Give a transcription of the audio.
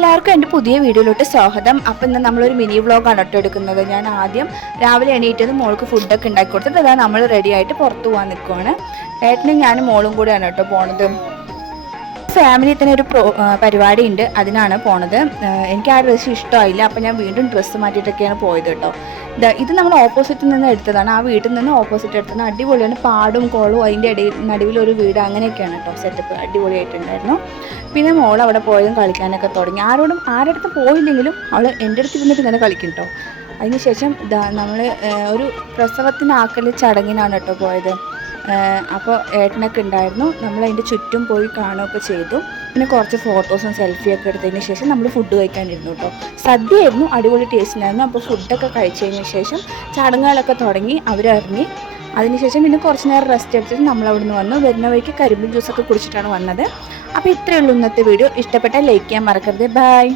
എല്ലാവർക്കും എൻ്റെ പുതിയ വീഡിയോയിലോട്ട് സ്വാഗതം. അപ്പോൾ ഇന്ന് നമ്മളൊരു മിനി വ്ളോഗാണ് കേട്ടോ എടുക്കുന്നത്. ഞാൻ ആദ്യം രാവിലെ എണീറ്റത് മോൾക്ക് ഫുഡൊക്കെ ഉണ്ടാക്കി കൊടുത്തിട്ട് അതാ നമ്മൾ റെഡി ആയിട്ട് പുറത്ത് പോകാൻ നിൽക്കുവാണ്. ഏട്ടനും ഞാനും മോളും കൂടെയാണ് കേട്ടോ പോണത്. ഫാമിലി തന്നെ ഒരു പരിപാടി ഉണ്ട്, അതിനാണ് പോണത്. എനിക്ക് ആ ഡ്രസ്സ് ഇഷ്ടമായില്ല, അപ്പോൾ ഞാൻ വീണ്ടും ഡ്രസ്സ് മാറ്റിയിട്ടൊക്കെയാണ് പോയത് കേട്ടോ. ഇത് നമ്മൾ ഓപ്പോസിറ്റിൽ നിന്ന് എടുത്തതാണ്, ആ വീട്ടിൽ നിന്ന് ഓപ്പോസിറ്റ് എടുത്തതാണ്. അടിപൊളിയാണ്, പാടും കോളും അതിൻ്റെ നടുവിലൊരു വീട്, അങ്ങനെയൊക്കെയാണ് കേട്ടോ സെറ്റപ്പ്. അടിപൊളിയായിട്ടുണ്ടായിരുന്നു. പിന്നെ മോൾ അവിടെ പോയതും കളിക്കാനൊക്കെ തുടങ്ങി. ആരടുത്ത് പോയില്ലെങ്കിലും അവൾ എൻ്റെ അടുത്ത് ഇരുന്നിട്ട് ഇങ്ങനെ കളിക്കും കേട്ടോ. അതിനുശേഷം നമ്മൾ ഒരു പ്രസവത്തിനാക്കൽ ചടങ്ങിനാണ് കേട്ടോ പോയത്. അപ്പോൾ ഏട്ടനൊക്കെ ഉണ്ടായിരുന്നു. നമ്മൾ അതിൻ്റെ ചുറ്റും പോയി കാണുകയൊക്കെ ചെയ്തു. പിന്നെ കുറച്ച് ഫോട്ടോസും സെൽഫിയൊക്കെ എടുത്തതിന് ശേഷം നമ്മൾ ഫുഡ് കഴിക്കാനിരുന്നു കേട്ടോ. സദ്യയായിരുന്നു, അടിപൊളി ടേസ്റ്റിനായിരുന്നു. അപ്പോൾ ഫുഡൊക്കെ കഴിച്ചതിന് ശേഷം ചടങ്ങുകളൊക്കെ തുടങ്ങി, അവരിറങ്ങി. അതിനുശേഷം പിന്നെ കുറച്ച് നേരം റെസ്റ്റ് എടുത്തിട്ട് നമ്മൾ അവിടെ നിന്ന് വന്നു. വരുന്ന വഴിക്ക് കരിമ്പിൻ ജ്യൂസൊക്കെ കുടിച്ചിട്ടാണ് വന്നത്. അപ്പോൾ ഇത്രയേ ഉള്ളൂ ഇന്നത്തെ വീഡിയോ. ഇഷ്ടപ്പെട്ടാൽ ലൈക്ക് ചെയ്യാൻ മറക്കരുത്. ബൈ.